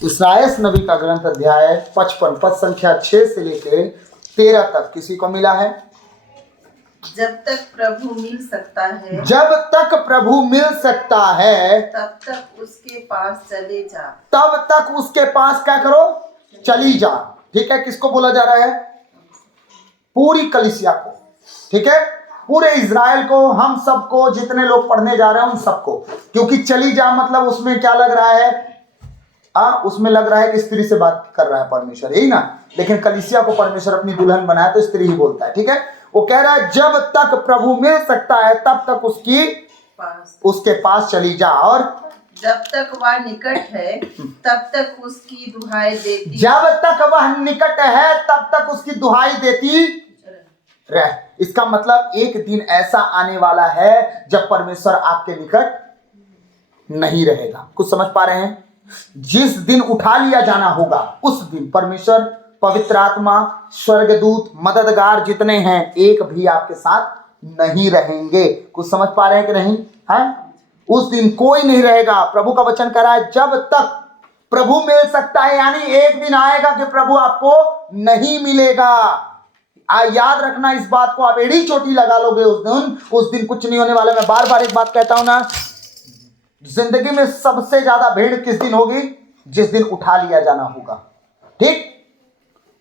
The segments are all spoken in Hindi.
इस्राएल नबी का ग्रंथ अध्याय 55 पद संख्या 6 से लेकर 13 तक किसी को मिला है? जब तक प्रभु मिल सकता है, जब तक प्रभु मिल सकता है तब तक उसके पास चले जा। तब तक उसके पास क्या करो? चली जा। ठीक है, किसको बोला जा रहा है? पूरी कलीसिया को। ठीक है, पूरे इज़राइल को, हम सबको, जितने लोग पढ़ने जा रहे हैं उन सबको। क्योंकि चली जा मतलब उसमें क्या लग रहा है? उसमें लग रहा है कि स्त्री से बात कर रहा है परमेश्वर, यही ना। लेकिन कलीसिया को परमेश्वर अपनी दुल्हन बनाया तो स्त्री ही बोलता है। ठीक है, वो कह रहा है जब तक प्रभु मिल सकता है तब तक उसके पास चली जा, और जब तक वह निकट है तब तक उसकी दुहाई देती जब तक वह निकट है तब तक उसकी दुहाई देती रह। इसका मतलब एक दिन ऐसा आने वाला है जब परमेश्वर आपके निकट नहीं रहेगा। कुछ समझ पा रहे हैं? जिस दिन उठा लिया जाना होगा उस दिन परमेश्वर, पवित्र आत्मा, स्वर्गदूत, मददगार जितने हैं, एक भी आपके साथ नहीं रहेंगे। कुछ समझ पा रहे हैं कि नहीं? है, उस दिन कोई नहीं रहेगा। प्रभु का वचन कह रहा है जब तक प्रभु मिल सकता है, यानी एक दिन आएगा कि प्रभु आपको नहीं मिलेगा। याद रखना इस बात को, आप एड़ी चोटी लगा लोगे उस दिन कुछ नहीं होने वाला। मैं बार बार एक बात कहता हूं ना, जिंदगी में सबसे ज्यादा भीड़ किस दिन होगी? जिस दिन उठा लिया जाना होगा। ठीक,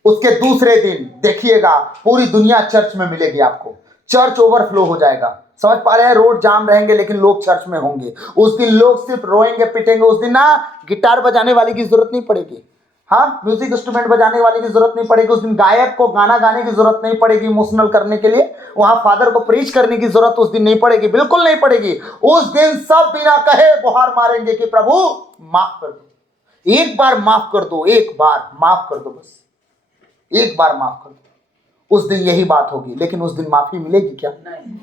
उसके दूसरे दिन देखिएगा पूरी दुनिया चर्च में मिलेगी आपको। चर्च ओवरफ्लो हो जाएगा। समझ पा रहे हैं? रोड जाम रहेंगे लेकिन लोग चर्च में होंगे। उस दिन लोग सिर्फ रोएंगे पिटेंगे। उस दिन ना गिटार बजाने वाले की जरूरत नहीं पड़ेगी, हाँ, म्यूजिक इंस्ट्रूमेंट बजाने वाले की जरूरत नहीं पड़ेगी। उस दिन गायक को गाना गाने की जरूरत नहीं पड़ेगी इमोशनल करने के लिए। वहां फादर को प्रीच करने की जरूरत उस दिन नहीं पड़ेगी, बिल्कुल नहीं पड़ेगी। उस दिन सब बिना कहे गुहार मारेंगे कि प्रभु माफ कर दो, एक बार माफ कर दो, एक बार माफ कर दो, बस एक बार माफ कर दो। उस दिन यही बात होगी। लेकिन उस दिन माफी मिलेगी क्या? नहीं।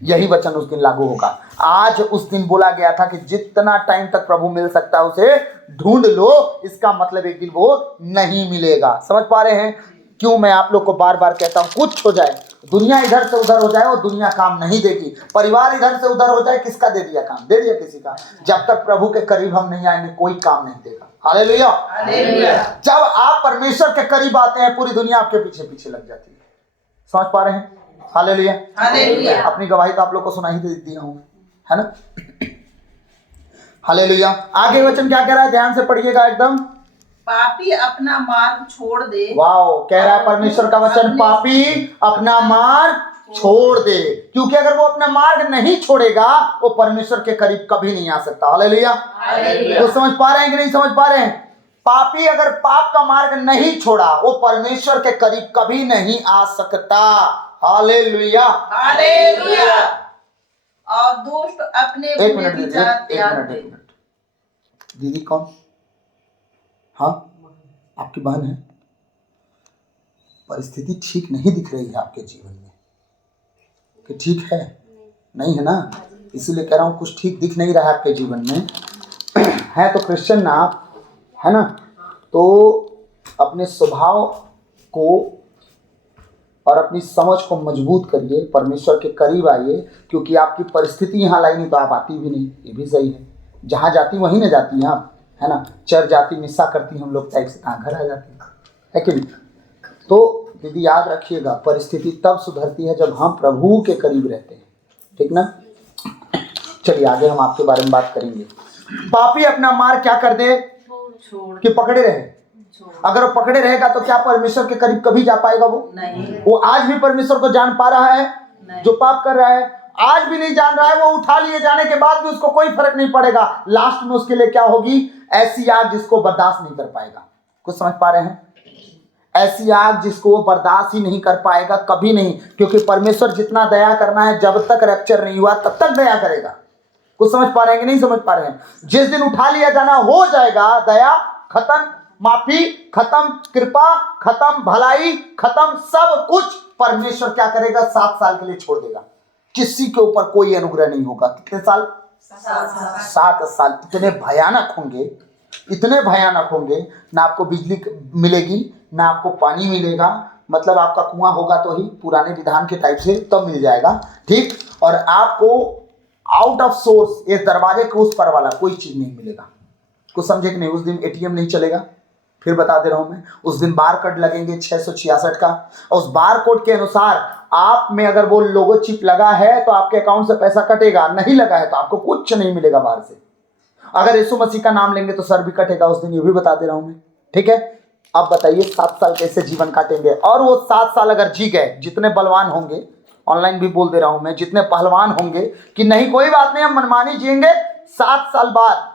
यही वचन उस दिन लागू होगा। आज उस दिन बोला गया था कि जितना टाइम तक प्रभु मिल सकता है उसे ढूंढ लो। इसका मतलब एक दिन वो नहीं मिलेगा। समझ पा रहे हैं? क्यों मैं आप लोग को बार बार कहता हूं, कुछ हो जाए, दुनिया इधर से उधर हो जाए, और दुनिया काम नहीं देगी। परिवार इधर से उधर हो जाए, किसका दे दिया काम? दे दिया किसी का। जब तक प्रभु के करीब हम नहीं आएंगे कोई काम नहीं देगा। हालेलुया। जब आप परमेश्वर के करीब आते हैं पूरी दुनिया आपके पीछे पीछे लग जाती है। समझ पा रहे हैं? हालेलुया। अपनी गवाही तो आप लोग को सुना ही दिया हूं, है ना? हालेलुया। आगे वचन क्या कह रहा है? ध्यान से पढ़िएगा एकदम। पापी अपना मार्ग छोड़ दे। वाओ, कह रहा है परमेश्वर का वचन, पापी अपना मार्ग छोड़ दे। क्योंकि अगर वो अपना मार्ग नहीं छोड़ेगा वो परमेश्वर के करीब कभी नहीं आ सकता। हालेलुया। तो समझ पा रहे हैं कि नहीं समझ पा रहे हैं? पापी अगर पाप का मार्ग नहीं छोड़ा वो परमेश्वर के करीब कभी नहीं आ सकता। हालेलुया। और दुष्ट अपने एक मिनट दीदी कौन? हाँ, आपकी बहन है। परिस्थिति ठीक नहीं दिख रही है आपके जीवन में कि ठीक है? नहीं है ना? इसीलिए कह रहा हूँ कुछ ठीक दिख नहीं रहा है आपके जीवन में। है तो क्रिश्चियन ना आप, है ना? तो अपने स्वभाव को और अपनी समझ को मजबूत करिए, परमेश्वर के करीब आइए। क्योंकि आपकी परिस्थिति यहाँ लाई नहीं तो आप आती भी नहीं, ये भी सही है। जहाँ जाती वहीं न जाती हैं आप, है ना? चर्च जाती, मिस्सा करती, हम लोग टाइप से कहाँ घर आ जाती है कि नहीं? तो दीदी याद रखिएगा, परिस्थिति तब सुधरती है जब हम प्रभु के करीब रहते हैं। ठीक ना? चलिए आगे हम आपके बारे में बात करेंगे। पापी अपना मार्ग क्या कर दे? कि पकड़े रहे। अगर वो पकड़े रहेगा तो क्या परमेश्वर के करीब कभी जा पाएगा? वो नहीं। वो आज भी परमेश्वर को जान पा रहा है? नहीं। जो पाप कर रहा है आज भी नहीं जान रहा है। वो उठा लिए जाने के बाद भी उसको कोई फर्क नहीं पड़ेगा। लास्ट में उसके लिए क्या होगी? ऐसी आग जिसको बर्दाश्त नहीं कर पाएगा। कुछ समझ पा रहे हैं? ऐसी आग जिसको वो बर्दाश्त ही नहीं कर पाएगा, कभी नहीं। क्योंकि परमेश्वर जितना दया करना है, जब तक रैप्चर नहीं हुआ तब तक दया करेगा। कुछ समझ पा रहे हैं कि नहीं समझ पा रहे हैं? जिस दिन उठा लिया जाना हो जाएगा, दया खत्म, माफी खत्म, कृपा खत्म, भलाई खत्म, सब कुछ परमेश्वर क्या करेगा? 7 साल के लिए छोड़ देगा। किसी के ऊपर कोई अनुग्रह नहीं होगा। कितने साल? 7 साल। इतने भयानक होंगे, इतने भयानक होंगे। ना आपको बिजली मिलेगी, ना आपको पानी मिलेगा। मतलब आपका कुआं होगा तो ही, पुराने विधान के टाइप से तब मिल जाएगा। ठीक, और आपको आउट ऑफ सोर्स, इस दरवाजे के उस पर वाला कोई चीज नहीं मिलेगा। कुछ समझे कि नहीं? उस दिन एटीएम नहीं चलेगा, फिर बता दे रहा हूं मैं। उस दिन बार कोड लगेंगे 666 का, और उस बार कोड के अनुसार आप में अगर वो लोगो चिप लगा है तो आपके अकाउंट से पैसा कटेगा, नहीं लगा है तो आपको कुछ नहीं मिलेगा बाहर से। अगर यीशु मसीह का नाम लेंगे तो सर भी कटेगा उस दिन, ये भी बता दे रहा हूं मैं, ठीक है। अब बताइए 7 साल कैसे जीवन काटेंगे? और वो 7 साल अगर जी गए, जितने बलवान होंगे, ऑनलाइन भी बोल दे रहा हूं मैं, जितने पहलवान होंगे कि नहीं कोई बात नहीं हम मनमानी जिएंगे, 7 साल बाद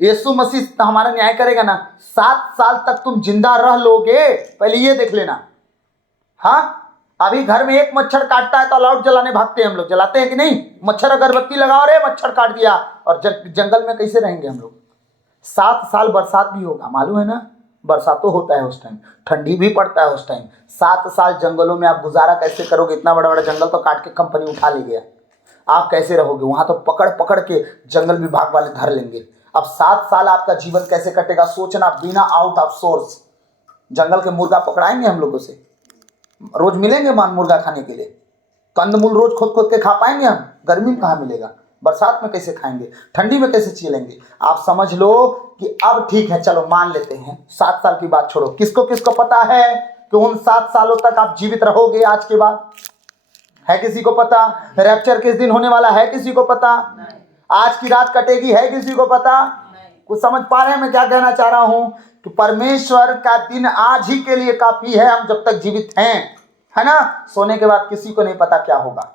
यीशु मसीह हमारा न्याय करेगा ना, 7 साल तक तुम जिंदा रह लोगे, पहले ये देख लेना। हाँ, अभी घर में एक मच्छर काटता है तो अलाउट जलाने भागते हैं हम लोग, जलाते हैं कि नहीं? मच्छर अगरबत्ती लगाओ रे, मच्छर काट दिया, और जंगल में कैसे रहेंगे हम लोग? 7 साल बरसात भी होगा, मालूम है ना? बरसात तो होता है उस टाइम, ठंडी भी पड़ता है उस टाइम। 7 साल जंगलों में आप गुजारा कैसे करोगे? इतना बड़ा बड़ा जंगल तो काट के कंपनी उठा ले गया, आप कैसे रहोगे वहां? तो पकड़ पकड़ के जंगल विभाग वाले धर लेंगे। अब 7 साल आपका जीवन कैसे कटेगा सोचना, बिना आउट ऑफ सोर्स। जंगल के मुर्गा पकड़ाएंगे हम लोगों से, रोज मिलेंगे मान मुर्गा खाने के लिए? कंदमूल रोज खोद खोद के खा पाएंगे हम? गर्मी में कहाँ मिलेगा? बरसात में कैसे खाएंगे? ठंडी में कैसे चलेंगे? आप समझ लो कि अब ठीक है, चलो मान लेते हैं 7 साल की बात छोड़ो। किसको किसको पता है कि उन 7 सालों तक आप जीवित रहोगे आज के बाद? है किसी को पता? रैप्चर किस दिन होने वाला है किसी को पता? आज की रात कटेगी है किसी को पता? कुछ समझ पा रहे हैं मैं क्या कहना चाह रहा हूं? कि परमेश्वर का दिन आज ही के लिए काफी है, हम जब तक जीवित हैं, है ना? सोने के बाद किसी को नहीं पता क्या होगा।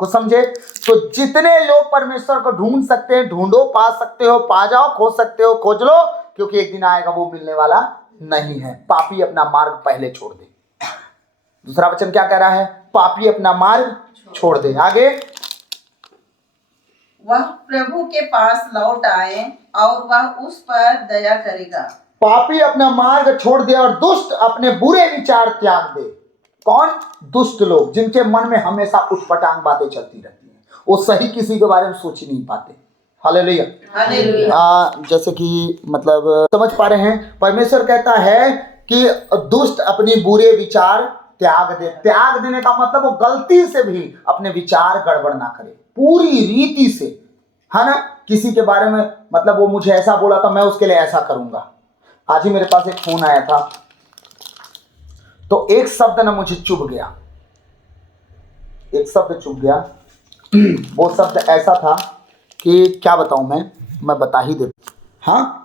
कुछ समझे? तो जितने लोग परमेश्वर को ढूंढ सकते हैं ढूंढो, पा सकते हो पा जाओ, खोज सकते हो खोज लो, क्योंकि एक दिन आएगा वो मिलने वाला नहीं है। पापी अपना मार्ग पहले छोड़ दे। दूसरा वचन क्या कह रहा है? पापी अपना मार्ग छोड़ दे। आगे, वह प्रभु के पास लौट आए और वह उस पर दया करेगा। पापी अपना मार्ग छोड़ दे और दुष्ट अपने बुरे विचार त्याग दे। कौन? दुष्ट लोग, जिनके मन में हमेशा उटपटांग बातें चलती रहती हैं, वो सही किसी के बारे में सोच ही नहीं पाते। Hallelujah, hallelujah. जैसे कि मतलब समझ पा रहे हैं? परमेश्वर कहता है कि दुष्ट अपनी बुरे विचार त्याग दे। त्याग देने का मतलब वो गलती से भी अपने विचार गड़बड़ ना करे, पूरी रीति से, है ना? किसी के बारे में मतलब वो मुझे ऐसा बोला तो मैं उसके लिए ऐसा करूंगा। आज ही मेरे पास एक फोन आया था, तो एक शब्द ना मुझे चुभ गया, एक शब्द चुभ गया। वो शब्द ऐसा था कि क्या बताऊं मैं बता ही देता। हाँ,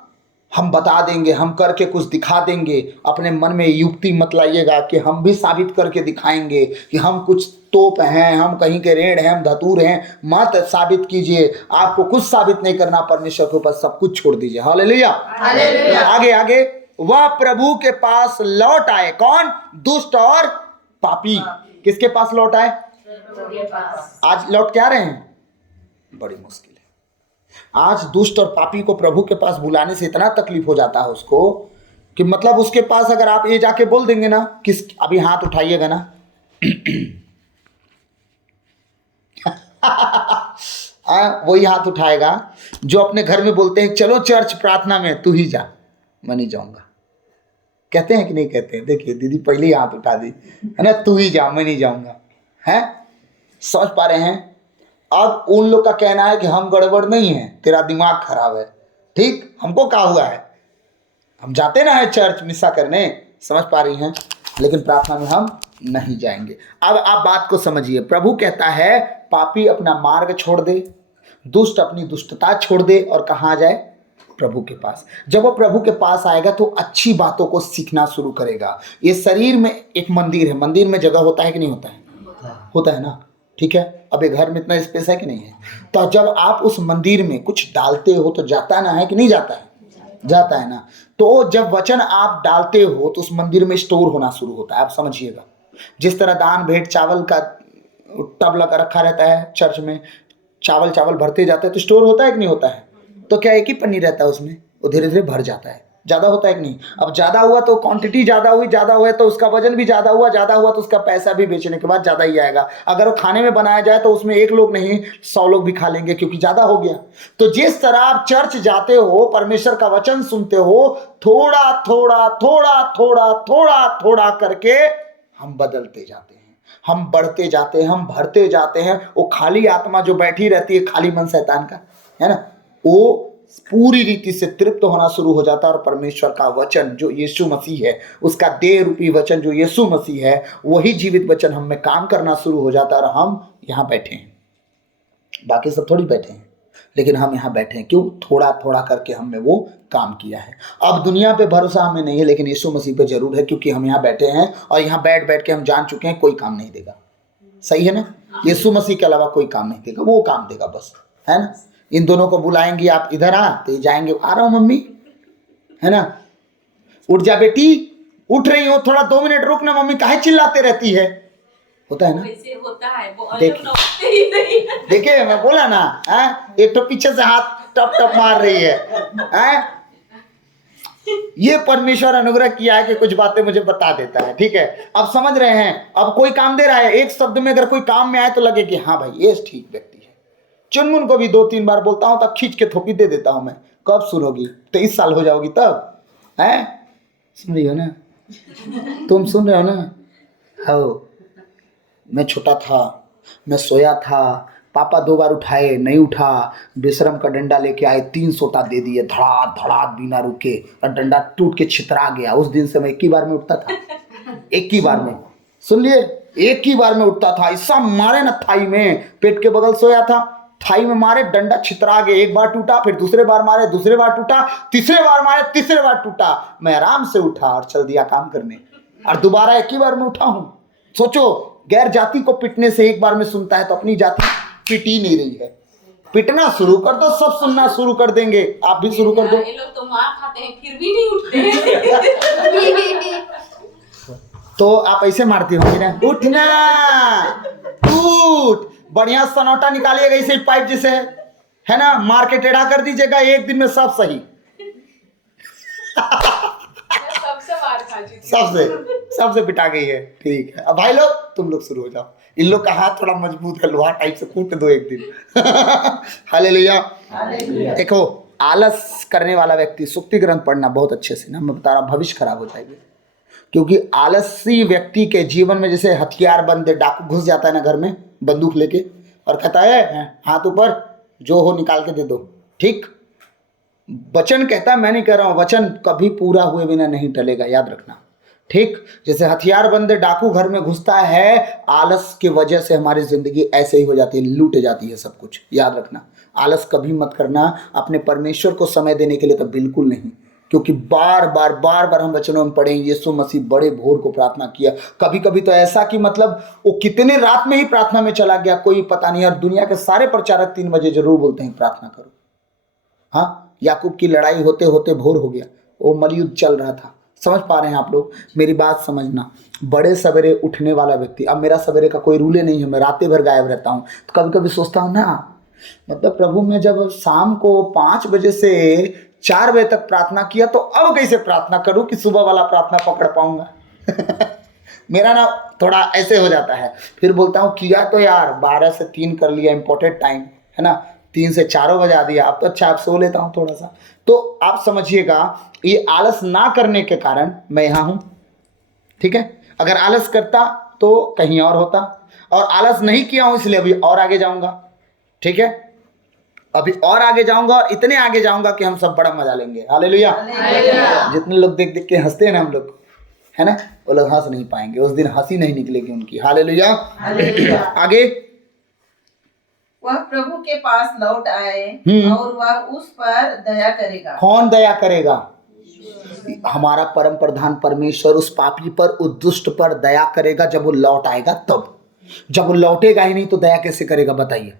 हम बता देंगे, हम करके कुछ दिखा देंगे। अपने मन में युक्ति मत लाइएगा कि हम भी साबित करके दिखाएंगे कि हम कुछ तोप हैं, हम कहीं के रेड़ हैं, हम धतूर हैं। मत साबित कीजिए, आपको कुछ साबित नहीं करना, परमेश्वर के ऊपर सब कुछ छोड़ दीजिए। Hallelujah, hallelujah. आगे आगे, वह प्रभु के पास लौट आए। कौन? दुष्ट और पापी। किसके पास लौट आए? आज लौट के आ रहे हैं? बड़ी मुश्किल है। आज दुष्ट और पापी को प्रभु के पास बुलाने से इतना तकलीफ हो जाता है उसको कि मतलब उसके पास अगर आप ये जाके बोल देंगे ना, किस अभी हाथ उठाइएगा ना वही हाथ उठाएगा जो अपने घर में बोलते हैं चलो चर्च प्रार्थना में, तू ही जा, मैं नहीं जाऊंगा। कहते हैं कि नहीं कहते हैं? देखिए दीदी पहले ही हाथ उठा दी, है ना, तू ही जा, मैं नहीं जाऊंगा। है, समझ पा रहे हैं? अब उन लोग का कहना है कि हम गड़बड़ नहीं है, तेरा दिमाग खराब है। ठीक, हमको क्या हुआ है? हम जाते ना है चर्च मिस्सा करने, समझ पा रही हैं? लेकिन प्रार्थना में हम नहीं जाएंगे। अब आप बात को समझिए। प्रभु कहता है पापी अपना मार्ग छोड़ दे, दुष्ट अपनी दुष्टता छोड़ दे, और कहाँ जाए? प्रभु के पास। जब वो प्रभु के पास आएगा तो अच्छी बातों को सीखना शुरू करेगा। ये शरीर में एक मंदिर है, मंदिर में जगह होता है कि नहीं होता है? होता है ना, ठीक है। अब ये घर में इतना स्पेस है कि नहीं है? तो जब आप उस मंदिर में कुछ डालते हो तो जाता ना है कि नहीं जाता है? जाता है ना। तो जब वचन आप डालते हो तो उस मंदिर में स्टोर होना शुरू होता है। आप समझिएगा, जिस तरह दान भेंट चावल का टब लगा रखा रहता है चर्च में, चावल भरते जाते हैं तो स्टोर होता है कि नहीं होता है? तो क्या एक ही पन्नी रहता है उसमें, वो धीरे धीरे भर जाता है। ज़्यादा होता है कि नहीं? अब ज़्यादा हुआ तो क्वांटिटी ज़्यादा हुई, ज़्यादा हुआ तो उसका वजन भी ज़्यादा हुआ तो उसका पैसा भी बेचने के बाद ज़्यादा ही आएगा। अगर वो खाने में बनाया जाए तो उसमें एक लोग नहीं 100 लोग भी खा लेंगे, क्योंकि ज़्यादा हो गया। तो जिस तरह आप चर्च जाते हो, परमेश्वर का वचन सुनते हो, थोड़ा थोड़ा थोड़ा थोड़ा थोड़ा थोड़ा करके हम बदलते जाते हैं, हम बढ़ते जाते हैं, हम भरते जाते हैं। वो खाली आत्मा जो बैठी रहती है, खाली मन शैतान का है ना, वो पूरी रीति से तृप्त होना शुरू हो जाता है और परमेश्वर का वचन जो यीशु मसीह है, उसका देह रूपी वचन जो यीशु मसीह है, वही जीवित वचन हम में काम करना शुरू हो जाता है और हम यहाँ बैठे हैं। बाकी सब थोड़ी बैठे हैं, लेकिन हम यहाँ बैठे हैं। क्यों? थोड़ा थोड़ा करके हमने वो काम किया है। अब दुनिया पे भरोसा हमें नहीं है, लेकिन यीशु मसीह पे जरूर है, क्योंकि हम यहाँ बैठे हैं और यहाँ बैठ बैठ के हम जान चुके हैं कोई काम नहीं देगा। सही है ना? यीशु मसीह के अलावा कोई काम नहीं देगा, वो काम देगा बस, है ना? इन दोनों को बुलाएंगे, आप इधर आ, तो ये जाएंगे, आ रहा हूँ मम्मी, है ना? उठ जा बेटी, उठ रही हो, थोड़ा 2 मिनट रुक ना मम्मी, काहे चिल्लाते रहती है? होता है ना? वैसे होता है वो, देखिए मैं बोला ना, एक तो पीछे से हाथ टप टप मार रही है। ये परमेश्वर अनुग्रह किया है कि कुछ बातें मुझे बता देता है। ठीक है, अब समझ रहे हैं? अब कोई काम दे रहा है, एक शब्द में अगर कोई काम में आए तो लगे कि हाँ भाई ये ठीक व्यक्ति है। चुनमुन को भी 2-3 बार बोलता हूँ, तब खींच के थोपी दे देता हूँ मैं। कब सुनोगी? 23 साल हो जाओगी तब, है? सुन रही हो ना? तुम सुन रहे हो ना? हो, मैं छोटा था, मैं सोया था, पापा 2 बार उठाए, नहीं उठा, बेशरम का डंडा लेके आए, 3 सोटा दे दिए, धड़ाक धड़ाक बिना रुके, और डंडा टूट के छितरा गया। उस दिन से मैं 1 ही बार में उठता था, 1 ही बार में, सुन लिए, 1 ही बार में उठता था। ऐसा मारे ना थाई में, पेट के बगल सोया था, थाई में मारे, डंडा छितरा गया, 1 बार टूटा, फिर दूसरे बार मारे, दूसरे बार टूटा, तीसरे बार मारे, तीसरे बार टूटा। मैं आराम से उठा और चल दिया काम करने, और दोबारा 1 ही बार में उठा हूँ। सोचो, गैर जाति को पिटने से 1 बार में सुनता है, तो अपनी जाति पिट ही नहीं रही है। पिटना शुरू कर दो, सब सुनना शुरू कर देंगे। आप भी शुरू कर दो। ये लोग तो मार खाते हैं फिर भी नहीं उठते। तो आप ऐसे मारती होंगी ना, उठना, उठ, बढ़िया सनौटा निकालिएगा इसे पाइप जैसे, है ना? मार के टेढ़ा कर दीजिएगा, 1 दिन में सब सही। सबसे मार खा चुकी हूँ। सबसे पिटा गई है। ठीक है, अब भाई लोग तुम लोग शुरू हो जाओ। इन लोग का हाथ थोड़ा मजबूत है, लोहा टाइप से कूट दो एक दिन। हालेलुया। देखो, आलस करने वाला व्यक्ति, सुक्ति ग्रंथ पढ़ना बहुत अच्छे से ना, मैं बता रहा हूं, भविष्य खराब हो जाएगी। क्योंकि आलसी व्यक्ति के जीवन में जैसे हथियार बंद डाकू घुस जाता है ना घर में बंदूक लेके, और कहता है हाथ ऊपर, जो हो निकाल के दे दो। ठीक, वचन कहता है, मैं नहीं कह रहा हूं, वचन कभी पूरा हुए बिना नहीं टलेगा, याद रखना। ठीक, जैसे हथियार बंद डाकू घर में घुसता है, आलस की वजह से हमारी जिंदगी ऐसे ही हो जाती है, लूट जाती है सब कुछ। याद रखना, आलस कभी मत करना अपने परमेश्वर को समय देने के लिए, तो बिल्कुल नहीं। क्योंकि बार बार हम वचनों में पढ़े, यीशु मसीह बड़े भोर को प्रार्थना किया। कभी कभी तो ऐसा कि मतलब वो कितने रात में ही प्रार्थना में चला गया, कोई पता नहीं। और दुनिया के सारे प्रचारक 3 बजे जरूर बोलते हैं प्रार्थना करो। हाँ, याकूब की लड़ाई होते होते भोर हो गया, वो मलयुद्ध चल रहा था। समझ पा रहे हैं आप लोग? मेरी बात समझना, बड़े सवेरे उठने वाला व्यक्ति, अब मेरा सवेरे का कोई रूल नहीं है, मैं रातें भर गायब रहता हूँ, तो कभी कभी सोचता हूँ ना, मतलब प्रभु मैं जब शाम को 5 बजे से 4 बजे तक प्रार्थना किया, तो अब कैसे प्रार्थना करूँ कि सुबह वाला प्रार्थना पकड़ पाऊंगा। मेरा ना थोड़ा ऐसे हो जाता है। फिर बोलता हूँ किया तो यार 12 से 3 कर लिया, इम्पोर्टेंट टाइम है ना, 3 से 4 बजा दिया, अब तो अच्छा आप सो लेता हूँ थोड़ा सा। तो आप समझिएगा, ये आलस ना करने के कारण मैं यहाँ हूँ। ठीक है, अगर आलस करता तो कहीं और होता, और आलस नहीं किया हूँ इसलिए अभी और आगे जाऊँगा। ठीक है, अभी और आगे जाऊँगा, और इतने आगे जाऊँगा कि हम सब बड़ा मजा लेंगे। हालेलुया। जितने लोग देख देख के हंसते हैं ना हम लोग, है ना, वो लोग हंस नहीं पाएंगे, उस दिन हंसी नहीं निकलेगी उनकी। हालेलुया। आगे, वह प्रभु के पास लौट आए और वह उस पर दया करेगा। कौन दया करेगा? हमारा परम प्रधान परमेश्वर उस पापी पर, उस दुष्ट पर दया करेगा जब वो लौट आएगा तब। जब वो लौटेगा ही नहीं तो दया कैसे करेगा बताइए?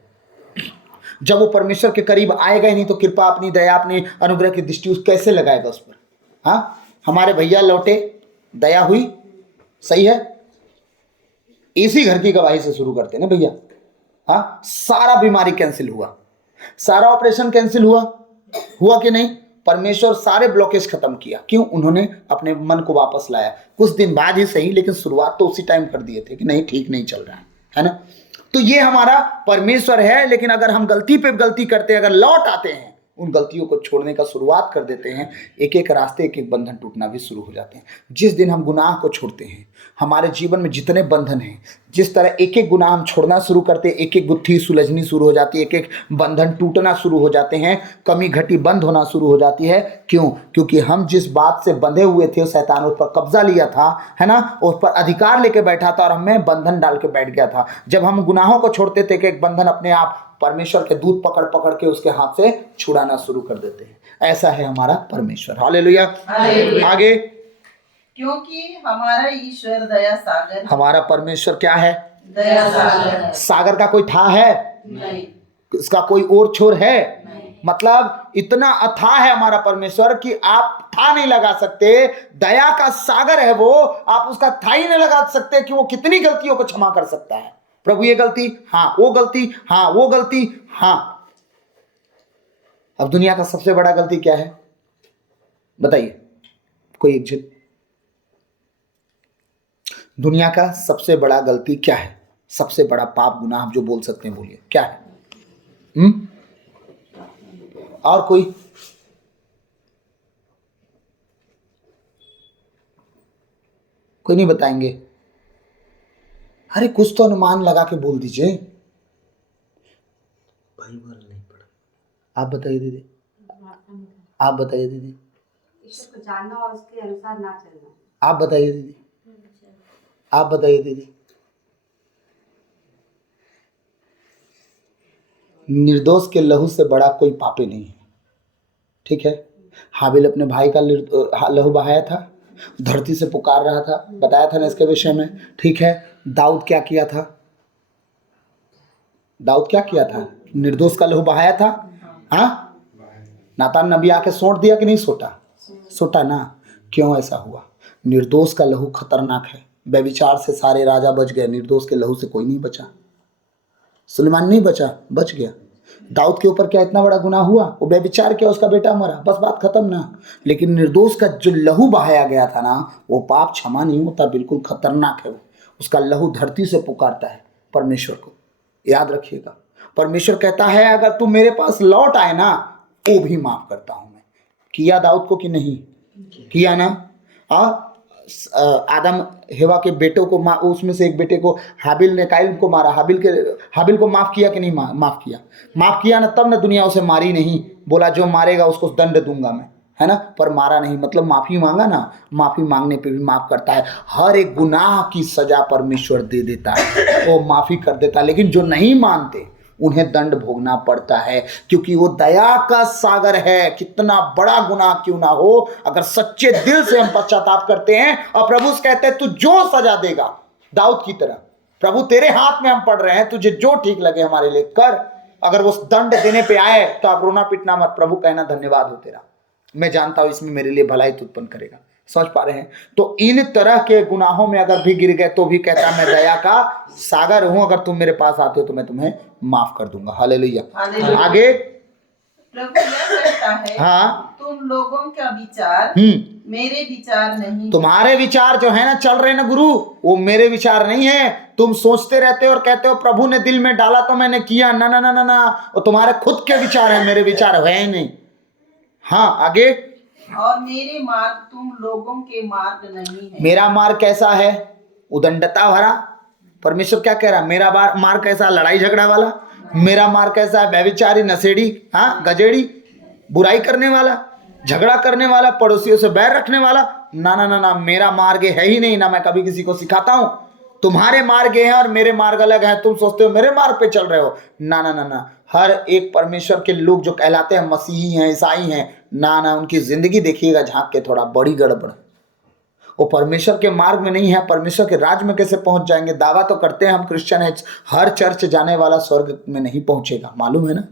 जब वो परमेश्वर के करीब आएगा ही नहीं तो कृपा अपनी, दया अपनी, अनुग्रह की दृष्टि उस कैसे लगाएगा उस पर? हाँ, हमारे भैया लौटे, दया हुई, सही है। इसी घर की गवाही से शुरू करते ना भैया। हाँ, सारा बीमारी कैंसिल हुआ, सारा ऑपरेशन कैंसिल हुआ कि नहीं? परमेश्वर सारे ब्लॉकेज खत्म किया। क्यों? उन्होंने अपने मन को वापस लाया। कुछ दिन बाद ही सही, लेकिन शुरुआत तो उसी टाइम कर दिए थे कि नहीं ठीक नहीं चल रहा है ना। तो ये हमारा परमेश्वर है। लेकिन अगर हम गलती पे गलती करते हैं, अगर लौट आते हैं, उन गलतियों को छोड़ने का शुरुआत कर देते हैं, एक एक रास्ते, एक एक बंधन टूटना भी शुरू हो जाते हैं। जिस दिन हम गुनाह को छोड़ते हैं, हमारे जीवन में जितने बंधन हैं, जिस तरह एक एक गुनाह हम छोड़ना शुरू करते, एक एक गुत्थी सुलझनी शुरू हो जाती है, एक एक बंधन टूटना शुरू हो जाते हैं, कमी घटी बंद होना शुरू हो जाती है। क्यों? क्योंकि हम जिस बात से बंधे हुए थे, शैतान उस पर कब्जा लिया था, है ना, उस पर अधिकार लेके बैठा था और हमें बंधन डाल के बैठ गया था। जब हम गुनाहों को छोड़ते थे कि एक बंधन अपने आप परमेश्वर के दूत पकड़ पकड़ के उसके हाथ से छुड़ाना शुरू कर देते हैं। ऐसा है हमारा परमेश्वर। हालेलुया। आगे, क्योंकि हमारा ईश्वर दया सागर है। हमारा परमेश्वर क्या है? दया सागर है। सागर का कोई था है? नहीं। इसका कोई और छोर है? नहीं। मतलब इतना अथाह है हमारा परमेश्वर कि आप था नहीं लगा सकते। दया का सागर है वो, आप उसका था ही नहीं लगा सकते कि वो कितनी गलतियों को क्षमा कर सकता है। प्रभु ये गलती, हाँ वो गलती, हाँ वो गलती, हाँ। अब दुनिया का सबसे बड़ा गलती क्या है बताइए, कोई एक जन? दुनिया का सबसे बड़ा गलती क्या है? सबसे बड़ा पाप गुनाह आप जो बोल सकते हैं, बोलिए क्या है? और कोई? कोई नहीं बताएंगे? अरे कुछ तो अनुमान लगा के बोल दीजिए। बाइबल नहीं पढ़ा। आप बताइए दीदी, आप बताइए दीदी। ईश्वर को जानना और उसके अनुसार ना चलना। आप बताइए दीदी, आप बताइए दीदी। निर्दोष के लहू से बड़ा कोई पापी नहीं है, ठीक है। हाबिल अपने भाई का लहू बहाया था, धरती से पुकार रहा था, बताया था ना इसके विषय में, ठीक है। दाऊद क्या किया था? दाऊद क्या किया था? निर्दोष का लहू बहाया था। हाँ, नातान नबी आके सोट दिया कि नहीं सोटा? सोटा ना। क्यों ऐसा हुआ? निर्दोष का लहू खतरनाक है। व्यभिचार से सारे राजा बच गए, निर्दोष के लहू से कोई नहीं बचा। सुलेमान नहीं बचा, बच गया। दाऊद के ऊपर क्या इतना बड़ा गुनाह हुआ? वो व्यभिचार किया, उसका बेटा मरा, बस बात खत्म ना। लेकिन निर्दोष का जो लहू बहाया गया था ना, वो पाप क्षमा नहीं होता, बिल्कुल खतरनाक है वो। उसका लहू धरती से पुकारता है परमेश्वर को, याद रखिएगा। परमेश्वर कहता है अगर तू मेरे पास लौट आए ना, वो भी माफ करता हूं मैं। किया दाऊद को कि नहीं किया ना? और आदम हेवा के बेटों को उसमें से एक बेटे को हाबिल ने काइल को मारा, हाबिल को माफ किया कि नहीं? माफ किया। माफ किया ना, तब ना दुनिया उसे मारी नहीं। बोला जो मारेगा उसको दंड दूंगा मैं, है ना, पर मारा नहीं। मतलब माफी मांगा ना, माफी मांगने पे भी माफ करता है। हर एक गुनाह की सजा परमेश्वर दे देता है, वो माफी कर देता है। लेकिन जो नहीं मानते उन्हें दंड भोगना पड़ता है, क्योंकि वो दया का सागर है। कितना बड़ा गुनाह क्यों ना हो, अगर सच्चे दिल से हम पश्चाताप करते हैं, और प्रभु कहते हैं तू जो सजा देगा, दाऊद की तरह, प्रभु तेरे हाथ में हम पड़ रहे हैं, तुझे जो ठीक लगे हमारे लिए कर। अगर वो दंड देने पे आए तो आप रोना पिटना मत, प्रभु कहना धन्यवाद हो तेरा, मैं जानता हूं इसमें मेरे लिए भलाई उत्पन्न करेगा। समझ पा रहे हैं? तो इन तरह के गुनाहों में अगर भी गिर गए तो भी कहता मैं दया का सागर हूं, अगर तुम मेरे पास आते हो तो मैं तुम्हें माफ कर दूंगा। हालेलुया। आगे, प्रभु यह कहता है, हाँ, तुम लोगों का विचार मेरे विचार नहीं। तुम्हारे विचार जो है ना चल रहे ना गुरु, वो मेरे विचार नहीं है। तुम सोचते रहते हो और कहते हो प्रभु ने दिल में डाला तो मैंने किया। ना ना ना ना ना, वो तुम्हारे खुद के विचार है, मेरे विचार है ही नहीं। हाँ, आगे, और मेरे मार्ग तुम लोगों के मार्ग नहीं है। मेरा मार्ग कैसा है? उदंडता भरा। परमेश्वर क्या कह रहा है? मेरा मार्ग कैसा? लड़ाई झगड़ा वाला। मेरा मार्ग कैसा है? व्यभिचारी, नशेड़ी, हाँ, गजेड़ी, बुराई करने वाला, झगड़ा करने वाला, पड़ोसियों से बैर रखने वाला। ना ना ना ना, मेरा मार्ग है ही नहीं, ना मैं कभी किसी को सिखाता हूं। तुम्हारे मार्ग हैं और मेरे मार्ग अलग हैं। तुम सोचते हो मेरे मार्ग पे चल रहे हो। ना ना ना ना, हर एक परमेश्वर के लोग जो कहलाते हैं मसीही हैं, ईसाई हैं, ना ना, उनकी जिंदगी देखिएगा झांक के, थोड़ा बड़ी गड़बड़। वो परमेश्वर के मार्ग में नहीं है। परमेश्वर के राज में कैसे पहुंच जाएंगे? दावा तो करते हैं हम क्रिश्चियन है, हर चर्च जाने वाला स्वर्ग में नहीं पहुंचेगा, मालूम है ना।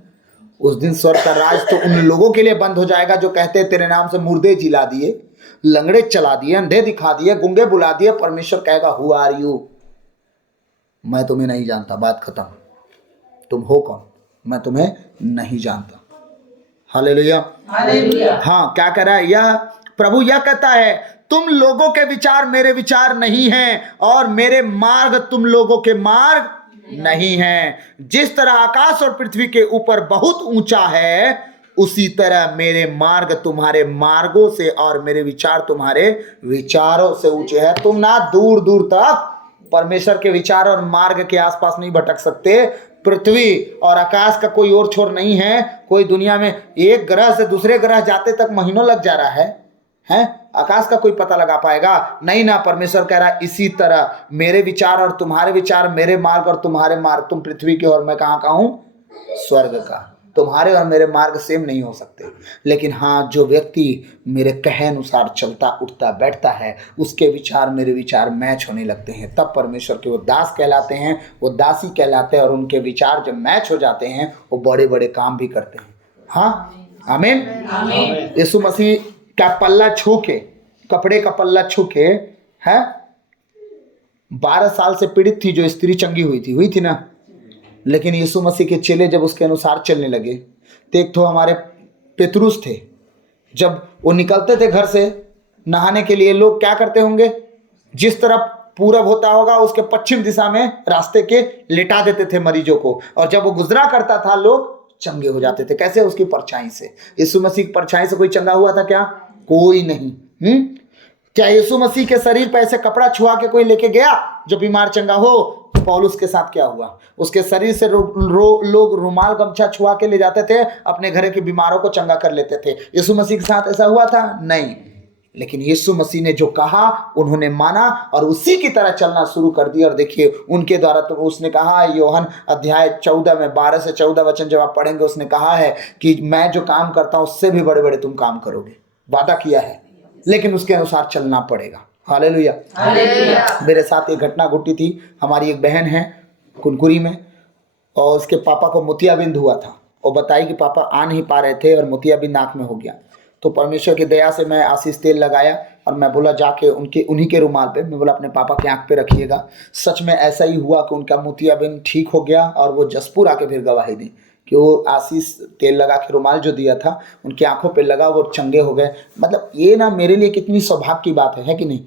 उस दिन स्वर्ग का राज तो उन लोगों के लिए बंद हो जाएगा जो कहते हैं तेरे नाम से मुर्दे जिला दिए, लंगड़े चला दिए, अंधे दिखा दिए, गुंगे बुला दिए। परमेश्वर कहेगा हु आर यू? मैं तुम्हें नहीं जानता, बात खत्म। तुम हो कौन? मैं तुम्हें नहीं जानता। हालेलुया। हालेलुया। हाँ, क्या कह रहा है? यह प्रभु यह कहता है तुम लोगों के विचार मेरे विचार नहीं हैं, और मेरे मार्ग तुम लोगों के मार्ग नहीं हैं। जिस तरह आकाश और पृथ्वी के ऊपर बहुत ऊंचा है, उसी तरह मेरे मार्ग तुम्हारे मार्गों से और मेरे विचार तुम्हारे विचारों से ऊंचे हैं। तुम ना दूर दूर तक परमेश्वर के विचार और मार्ग के आसपास नहीं भटक सकते। पृथ्वी और आकाश का कोई और छोर नहीं है। कोई दुनिया में एक ग्रह से दूसरे ग्रह जाते तक महीनों लग जा रहा है? आकाश का कोई पता लगा पाएगा? नहीं ना। परमेश्वर कह रहा है इसी तरह मेरे विचार और तुम्हारे विचार, मेरे मार्ग और तुम्हारे मार्ग, तुम पृथ्वी के और मैं कहाँ का हूं? स्वर्ग का। तुम्हारे और मेरे मार्ग सेम नहीं हो सकते, लेकिन हाँ, जो व्यक्ति मेरे कहे अनुसार चलता उठता बैठता है, उसके विचार मेरे विचार मैच होने लगते हैं, तब परमेश्वर के वो दास कहलाते हैं, वो दासी कहलाते हैं। और उनके विचार जब मैच हो जाते हैं, वो बड़े बड़े काम भी करते हैं। हाँ, आमीन। यीशु मसीह का पल्ला छू के, कपड़े का पल्ला छू के, है 12 साल से पीड़ित थी जो स्त्री, चंगी हुई थी ना। लेकिन यीशु मसीह के चेले जब उसके अनुसार चलने लगे, तो एक तो हमारे पेतरुस थे, जब वो निकलते थे घर से नहाने के लिए, लोग क्या करते होंगे? जिस तरफ पूरब होता होगा उसके पश्चिम दिशा में रास्ते के लेटा देते थे मरीजों को, और जब वो गुजरा करता था लोग चंगे हो जाते थे। कैसे? उसकी परछाई से। यीशु मसीह की परछाई से कोई चंगा हुआ था क्या? कोई नहीं। क्या यीशु मसीह के शरीर पर ऐसे कपड़ा छुआ के कोई लेके गया जो बीमार चंगा हो? पौलुस के साथ क्या हुआ? उसके शरीर से लोग रुमाल गमछा छुआ के ले जाते थे, अपने घर के बीमारों को चंगा कर लेते थे। यीशु मसीह के साथ ऐसा हुआ था? नहीं। लेकिन यीशु मसीह ने जो कहा उन्होंने माना और उसी की तरह चलना शुरू कर दिया। और देखिए उनके द्वारा, तो उसने कहा यूहन्ना अध्याय 14 में 12 से 14 वचन जब आप पढ़ेंगे, उसने कहा है कि मैं जो काम करता हूं उससे भी बड़े बड़े तुम काम करोगे। वादा किया है, लेकिन उसके अनुसार चलना पड़ेगा। हालेलुया। मेरे साथ एक घटना घटी थी। हमारी एक बहन है कुनकुरी में, और उसके पापा को मोतियाबिंद हुआ था। वो बताई कि पापा आ नहीं पा रहे थे और मोतियाबिंद आँख में हो गया। तो परमेश्वर की दया से मैं आशीष तेल लगाया और मैं बोला जाके उन्हीं के रुमाल पे, मैं बोला अपने पापा की आँख पे रखिएगा। सच में ऐसा ही हुआ कि उनका मोतियाबिंद ठीक हो गया, और वो जसपुर आके फिर गवाही दी कि वो आशीष तेल लगा के रुमाल जो दिया था उनकी आंखों पे लगा, वो चंगे हो गए। मतलब ये ना मेरे लिए कितनी सौभाग्य की बात है कि नहीं?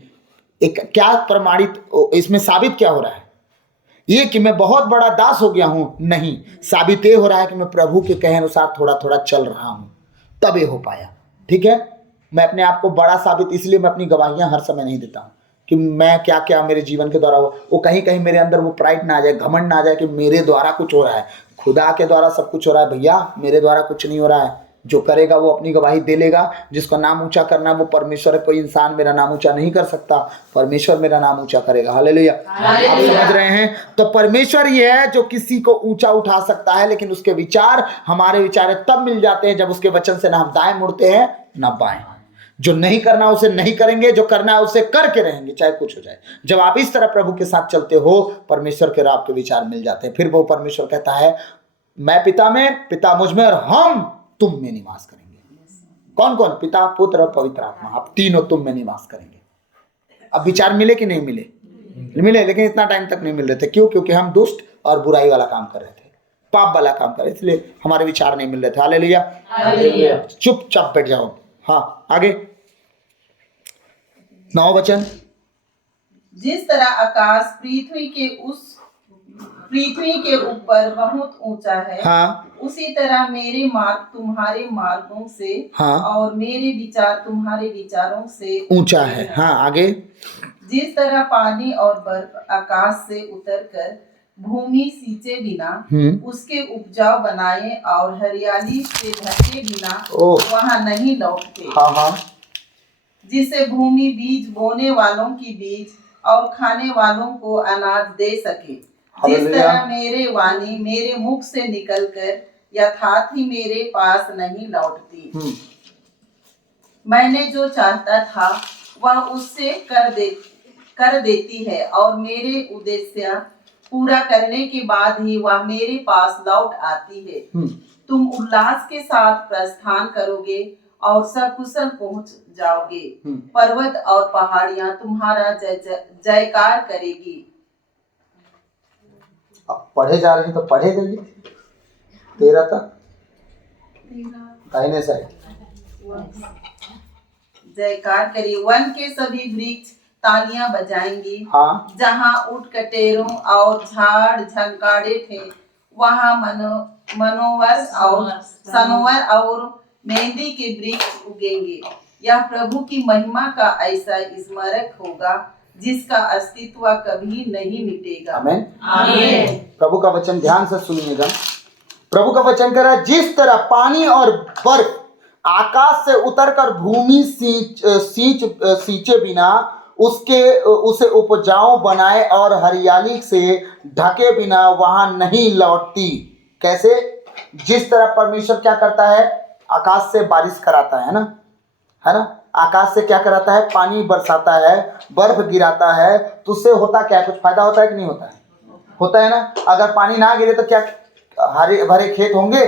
एक क्या प्रमाणित, इसमें साबित क्या हो रहा है? ये कि मैं बहुत बड़ा दास हो गया हूं? नहीं, साबित ये हो रहा है कि मैं प्रभु के कहे अनुसार थोड़ा थोड़ा चल रहा हूं, तब ये हो पाया। ठीक है, मैं अपने आप को बड़ा साबित, इसलिए मैं अपनी गवाहियां हर समय नहीं देता हूं कि मैं क्या क्या मेरे जीवन के द्वारा वो कहीं कहीं मेरे अंदर वो प्राइड ना आ जाए, घमंड ना आ जाए कि मेरे द्वारा कुछ हो रहा है। खुदा के द्वारा सब कुछ हो रहा है भैया, मेरे द्वारा कुछ नहीं हो रहा है। जो करेगा वो अपनी गवाही दे लेगा। जिसको नाम ऊंचा करना वो परमेश्वर है। कोई इंसान मेरा नाम ऊंचा नहीं कर सकता, परमेश्वर मेरा नाम ऊंचा करेगा। हालेलुया। आप समझ रहे हैं? तो परमेश्वर ही है जो किसी को ऊंचा उठा सकता है, लेकिन उसके विचार हमारे विचार तब मिल जाते हैं जब उसके वचन से ना हम दाएं मुड़ते हैं ना बाएं। जो नहीं करना उसे नहीं करेंगे, जो करना है उसे करके रहेंगे, चाहे कुछ हो जाए। जब आप इस तरह प्रभु के साथ चलते हो, परमेश्वर के आपके विचार मिल जाते हैं। फिर वो परमेश्वर कहता है मैं पिता में, पिता मुझ में, और हम तुम में निवास करेंगे। कौन कौन? पिता, पुत्र और पवित्र आत्मा। आप तीनों तुम में निवास करेंगे। अब विचार मिले कि नहीं मिले? मिले, लेकिन इतना टाइम तक नहीं मिल रहे थे। क्यों? क्योंकि हम दुष्ट और बुराई वाला काम कर रहे थे, पाप वाला काम कर रहे थे, इसलिए हमारे विचार नहीं मिल रहे थे। हालेलुया। चुपचाप बैठ जाओ। हाँ, आगे 9 वचन। जिस तरह आकाश पृथ्वी के ऊपर बहुत ऊंचा है, हाँ, उसी तरह मेरे मार्ग तुम्हारे मार्गों से, हाँ, और मेरे विचार तुम्हारे विचारों से ऊंचा है। हाँ, आगे। जिस तरह पानी और बर्फ आकाश से उतरकर भूमि सींचे बिना उसके उपजाऊ बनाए और हरियाली से ढके बिना वहां नहीं लौटते, हाँ, हाँ, जिससे भूमि बीज बोने वालों की बीज और खाने वालों को अनाज दे सके। जिस तरह मेरे वाणी मेरे मुख से निकलकर यथार्थ ही मेरे पास नहीं लौटती, मैंने जो चाहता था वह उससे कर देती है, और मेरे उद्देश्य पूरा करने के बाद ही वह मेरे पास लौट आती है। तुम उल्लास के साथ प्रस्थान करोगे और सकुशल पहुंच जाओगे। पर्वत और पहाड़ियां तुम्हारा जयकार करेगी। अब पढ़े जा रहे हैं तो पढ़े जाइए। 13 तक दाहिने साइड जयकार करिए। वन के सभी वृक्ष तालियां बजाएंगी। हाँ, जहाँ ऊंट कटेरों और झाड़ झंकाड़े थे, वहाँ मनोवर और सनोवर और मेहंदी के वृक्ष उगेंगे। यह प्रभु की महिमा का ऐसा स्मारक होगा जिसका अस्तित्व कभी नहीं मिटेगा। आमीन। आमीन। प्रभु का वचन ध्यान से सुनिएगा। प्रभु का वचन कह रहा है, जिस तरह पानी और बर्फ आकाश से उतरकर भूमि सींचे बिना उसे उपजाऊ बनाए और हरियाली से ढके बिना वहां नहीं लौटती। कैसे? जिस तरह परमेश्वर क्या करता है, आकाश से बारिश कराता है ना, आकाश से क्या कराता है, पानी बरसाता है, बर्फ गिराता है, तो उससे होता क्या है, कुछ फायदा होता है कि नहीं होता है? होता है ना। अगर पानी ना गिरे तो क्या हरे भरे खेत होंगे?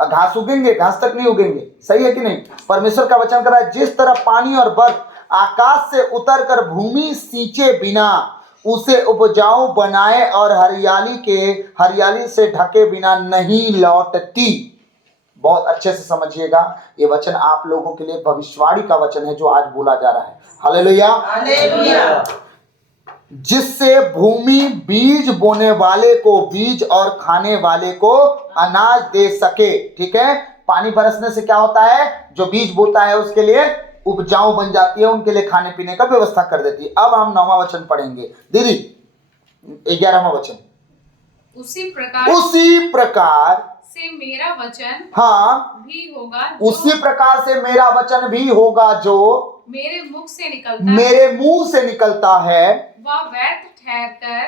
घास उगेंगे? घास तक नहीं उगेंगे। सही है कि नहीं? परमेश्वर का वचन कर रहा है, जिस तरह पानी और बर्फ आकाश से उतरकर भूमि सींचे बिना उसे उपजाऊ बनाए और हरियाली से ढके बिना नहीं लौटती। बहुत अच्छे से समझिएगा, ये वचन आप लोगों के लिए भविष्यवाणी का वचन है जो आज बोला जा रहा है। Hallelujah, hallelujah. जिससे भूमि बीज बोने वाले को बीज और खाने वाले को अनाज दे सके। ठीक है, पानी बरसने से क्या होता है, जो बीज बोता है उसके लिए उपजाऊ बन जाती है, उनके लिए खाने पीने का व्यवस्था कर देती है। अब हम 9वां वचन पढ़ेंगे दीदी, 11वां वचन। उसी प्रकार से मेरा वचन हाँ भी होगा, उसी प्रकार से मेरा वचन भी होगा जो मेरे मुख से मेरे मुंह से निकलता है, वह व्यर्थ ठहरकर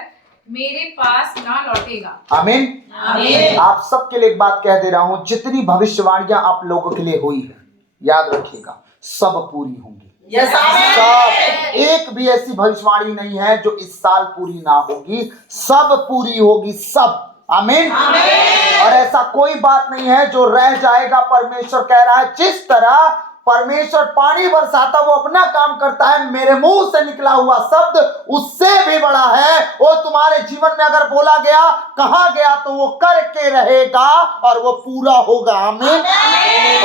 मेरे पास ना लौटेगा। आमीन। आमीन। आप सबके लिए एक बात कह दे रहा हूं, जितनी भविष्यवाणियां आप लोगों के लिए हुई है, याद रखिएगा सब पूरी होंगी। यस, आमीन। सब, एक भी ऐसी भविष्यवाणी नहीं है जो इस साल पूरी ना होगी, सब पूरी होगी, सब। आमीन। और ऐसा कोई बात नहीं है जो रह जाएगा। परमेश्वर कह रहा है, जिस तरह परमेश्वर पानी बरसाता वो अपना काम करता है, मेरे मुंह से निकला हुआ शब्द उससे भी बड़ा है। वो तुम्हारे जीवन में अगर बोला गया, कहा गया, तो वो करके रहेगा और वो पूरा होगा। आमीन।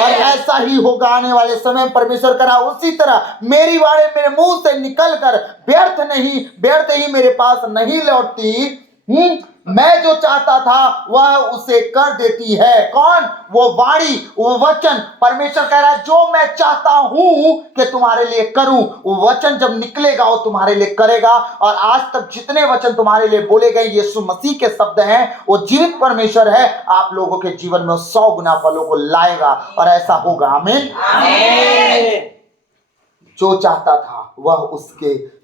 और ऐसा ही होगा आने वाले समय। परमेश्वर करा उसी तरह मेरी वाणी मेरे मुंह से निकल कर व्यर्थ ही मेरे पास नहीं लौटती। मैं जो चाहता था वह उसे कर देती है। कौन? वो वाणी, वो वचन। परमेश्वर कह रहा है, जो मैं चाहता हूं कि तुम्हारे लिए करूं, वो वचन जब निकलेगा वो तुम्हारे लिए करेगा। और आज तक जितने वचन तुम्हारे लिए बोले गए यीशु मसीह के शब्द हैं, वो जीवित परमेश्वर है, आप लोगों के जीवन में 100 गुना फलों को लाएगा और ऐसा होगा। आमीन। जो चाहता था वह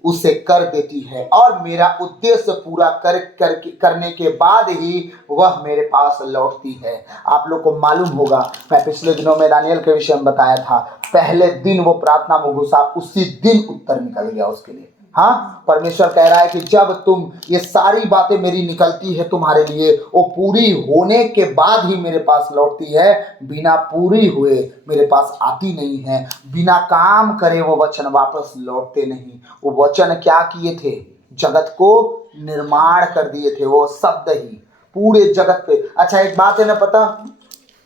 उसे कर देती है और मेरा उद्देश्य पूरा करने के बाद ही वह मेरे पास लौटती है। आप लोग को मालूम होगा, मैं पिछले दिनों में दानियल के विषय में बताया था, पहले दिन वो प्रार्थना में घुसा, उसी दिन उत्तर निकल गया उसके लिए। हाँ, परमेश्वर कह रहा है कि जब तुम ये सारी बातें मेरी निकलती है तुम्हारे लिए, वो पूरी होने के बाद ही मेरे पास लौटती है, बिना पूरी हुए मेरे पास आती नहीं है। बिना काम करे वो वचन वापस लौटते नहीं। वो वचन क्या किए थे? जगत को निर्माण कर दिए थे, वो शब्द ही पूरे जगत पे। अच्छा, एक बात है ना पता,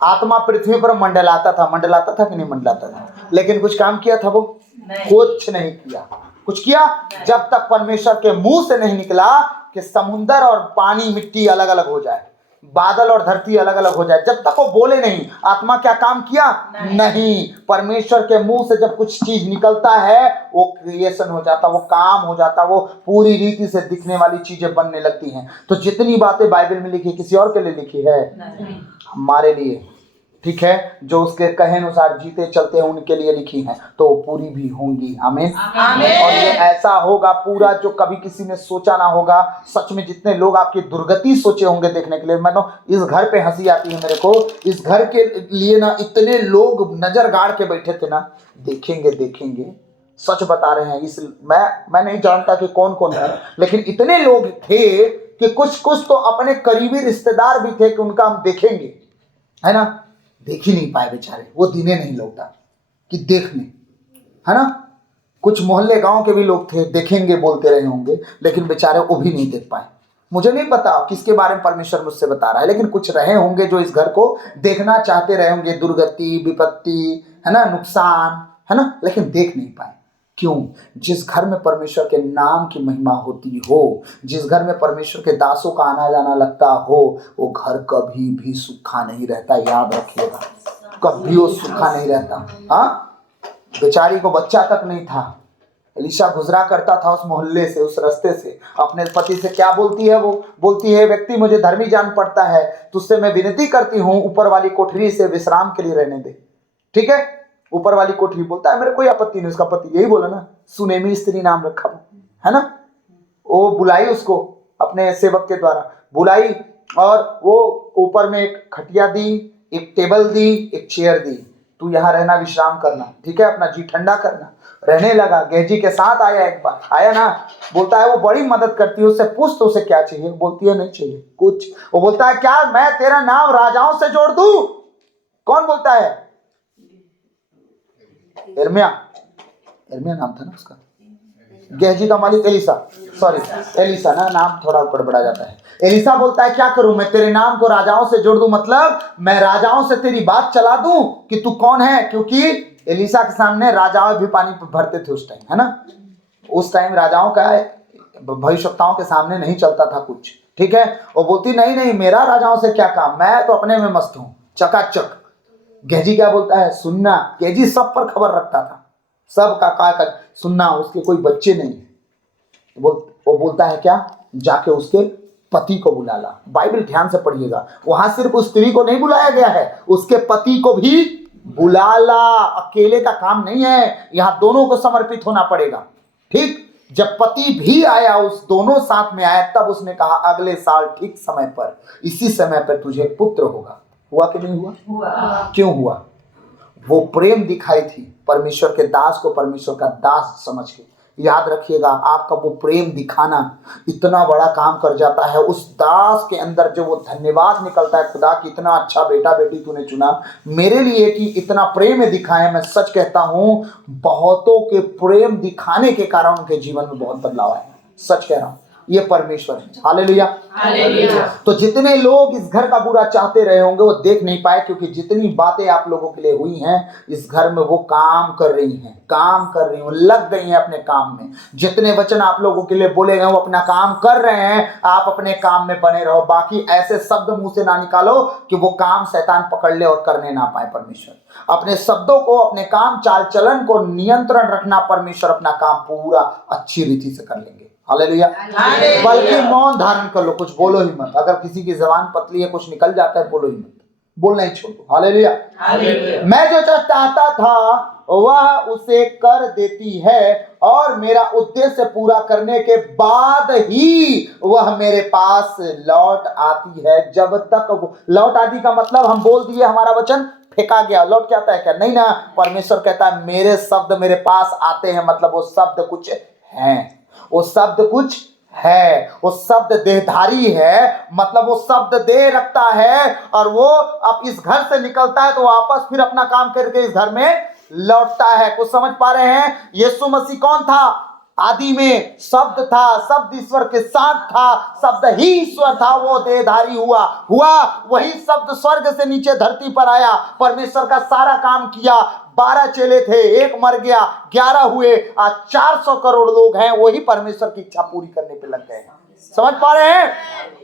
आत्मा पृथ्वी पर मंडलाता था कि नहीं मंडलाता था, लेकिन कुछ काम किया था? वो कुछ नहीं किया। कुछ किया? जब तक परमेश्वर के मुंह से नहीं निकला कि समुंदर और पानी मिट्टी अलग अलग हो जाए, बादल और धरती अलग अलग हो जाए, जब तक वो बोले नहीं, आत्मा क्या काम किया? नहीं। परमेश्वर के मुंह से जब कुछ चीज निकलता है वो क्रिएशन हो जाता, वो काम हो जाता, वो पूरी रीति से दिखने वाली चीजें बनने लगती हैं। तो जितनी बातें बाइबल में लिखी किसी और के लिए लिखी है? हमारे लिए। ठीक है, जो उसके कहे अनुसार जीते चलते हैं उनके लिए लिखी हैं, तो पूरी भी होंगी। आमीन। और ये ऐसा होगा पूरा जो कभी किसी ने सोचा ना होगा। सच में जितने लोग आपकी दुर्गति सोचे होंगे देखने के लिए, मैं इस घर पे हंसी आती है मेरे को। इस घर के लिए ना इतने लोग नजर गाड़ के बैठे थे ना, देखेंगे सच बता रहे हैं। इस मैं नहीं जानता कि कौन कौन है, लेकिन इतने लोग थे कि कुछ तो अपने करीबी रिश्तेदार भी थे कि उनका हम देखेंगे, है ना। देख ही नहीं पाए बेचारे, वो दिने नहीं लौटा कि देखने, है ना। कुछ मोहल्ले गांव के भी लोग थे, देखेंगे बोलते रहे होंगे, लेकिन बेचारे वो भी नहीं देख पाए। मुझे नहीं पता किसके बारे में परमेश्वर मुझसे बता रहा है, लेकिन कुछ रहे होंगे जो इस घर को देखना चाहते रहे होंगे, दुर्गति, विपत्ति, है ना, नुकसान, है ना, लेकिन देख नहीं पाए। क्यों? जिस घर में परमेश्वर के नाम की महिमा होती हो, जिस घर में परमेश्वर के दासों का आना जाना लगता हो, वो घर कभी भी सूखा नहीं रहता। याद रखिएगा, कभी वो सूखा नहीं रहता। हाँ, बेचारी को बच्चा तक नहीं था, एलिशा गुजरा करता था उस मोहल्ले से, उस रास्ते से। अपने पति से क्या बोलती है? वो बोलती है, व्यक्ति मुझे धर्मी जान पड़ता है, तुझसे मैं विनती करती हूँ ऊपर वाली कोठरी से विश्राम के लिए रहने दे। ठीक है, ऊपर वाली कोठरी। बोलता है मेरे कोई आपत्ति नहीं। उसका पति यही बोला ना, सुनेमी स्त्री नाम रखा है ना। वो बुलाई उसको, अपने सेवक के द्वारा बुलाई, और वो ऊपर में एक खटिया दी, एक टेबल दी, एक चेयर दी। तू यहाँ रहना, विश्राम करना, ठीक है, अपना जी ठंडा करना। रहने लगा। गेहजी के साथ आया, एक बार आया ना। बोलता है वो बड़ी मदद करती है, उससे पूछ तो उसे क्या चाहिए। बोलती है नहीं चाहिए कुछ। वो बोलता है क्या मैं तेरा नाम राजाओं से जोड़ दूं? कौन बोलता है? इर्मिया नाम था ना उसका। गेहजी का मालिक एलिशा, सॉरी एलिशा ना, नाम थोड़ा गड़बड़ा जाता है। एलिशा बोलता है क्या करूं मैं तेरे नाम को राजाओं से जोड़ दूं, मतलब मैं राजाओं से तेरी बात चला दूं कि तू कौन है। क्योंकि एलिशा के सामने राजाओं भी पानी भरते थे उस टाइम, है ना। उस टाइम राजाओं का, भविष्यवक्ताओं के सामने नहीं चलता था कुछ, ठीक है। वो बोलती नहीं मेरा राजाओं से क्या काम, मैं तो अपने में मस्त हूं, चकाचक। गेहजी क्या बोलता है? सुनना। गेहजी सब पर खबर रखता था, सब का सुनना। उसके कोई बच्चे नहीं। वो बोलता है क्या, जाके उसके पति को बुला ला। बाइबल ध्यान से पढ़िएगा, वहां सिर्फ उस स्त्री को नहीं बुलाया गया है, उसके पति को भी बुला ला। अकेले का काम नहीं है, यहाँ दोनों को समर्पित होना पड़ेगा। ठीक, जब पति भी आया, उस दोनों साथ में आया, तब उसने कहा अगले साल ठीक समय पर, इसी समय पर तुझे पुत्र होगा। हुआ कि नहीं हुआ? क्यों हुआ? वो प्रेम दिखाई थी परमेश्वर के दास को, परमेश्वर का दास समझ के। याद रखिएगा, आपका वो प्रेम दिखाना इतना बड़ा काम कर जाता है। उस दास के अंदर जो वो धन्यवाद निकलता है, खुदा की इतना अच्छा बेटा बेटी तूने चुना मेरे लिए कि इतना प्रेम दिखाए। मैं सच कहता हूं, बहुतों के प्रेम दिखाने के कारण उनके जीवन में बहुत बदलाव आया। सच कह रहा हूं, ये परमेश्वर है। हालेलुया। तो जितने लोग इस घर का बुरा चाहते रहे होंगे वो देख नहीं पाए, क्योंकि जितनी बातें आप लोगों के लिए हुई हैं इस घर में, वो काम कर रही हैं, वो लग गई हैं अपने काम में। जितने वचन आप लोगों के लिए बोले गए वो अपना काम कर रहे हैं। आप अपने काम में बने रहो, बाकी ऐसे शब्द मुंह से ना निकालो कि वो काम शैतान पकड़ ले और करने ना पाए। परमेश्वर अपने शब्दों को, अपने काम चाल चलन को नियंत्रण रखना। परमेश्वर अपना काम पूरा अच्छी रीति से कर लेंगे। हालेलुया। बल्कि मौन धारण कर लो, कुछ बोलो ही मत। अगर किसी की जबान पतली है, कुछ निकल जाता है, बोलो ही मत, बोलना ही छोड़ो। हालेलुया। मैं जो चाहता था वह उसे कर देती है, और मेरा उद्देश्य पूरा करने के बाद ही वह मेरे पास लौट आती है। जब तक लौट आती का मतलब हम बोल दिए, हमारा वचन फेंका गया, लौट के आता है क्या? नहीं ना। परमेश्वर कहता है मेरे शब्द मेरे पास आते हैं, मतलब वो शब्द कुछ है, वो शब्द कुछ है, वो शब्द देहधारी है, मतलब वो शब्द देह रखता है, और वो अब इस घर से निकलता है तो वापस फिर अपना काम करके इस घर में लौटता है। कुछ समझ पा रहे हैं? यीशु मसीह कौन था? आदि में शब्द था, शब्द ईश्वर के साथ था, शब्द ही ईश्वर था, वो देहधारी हुआ वही शब्द स्वर्ग से नीचे धरती पर आया, परमेश्वर का सारा काम किया। 12 चेले थे, एक मर गया, 11 हुए, आज 400 करोड़ लोग हैं। वही परमेश्वर की इच्छा पूरी करने पे लग गए। समझ पा रहे हैं?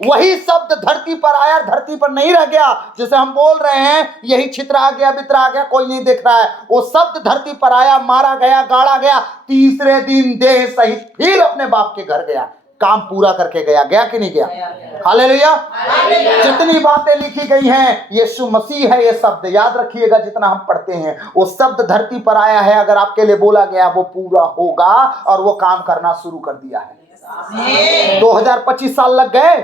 वही शब्द धरती पर आया, धरती पर नहीं रह गया। जैसे हम बोल रहे हैं यही छितरा गया, बितरा गया, कोई नहीं देख रहा है। वो शब्द धरती पर आया, मारा गया, गाड़ा गया, तीसरे दिन देह सहित फिर अपने बाप के घर गया, काम पूरा करके गया कि नहीं गया? हालेलुया। जितनी बातें लिखी गई हैं, यीशु मसीह है ये शब्द। याद रखिएगा, जितना हम पढ़ते हैं वो शब्द धरती पर आया है। अगर आपके लिए बोला गया वो पूरा होगा, और वो काम करना शुरू कर दिया है। 2025 साल लग गए,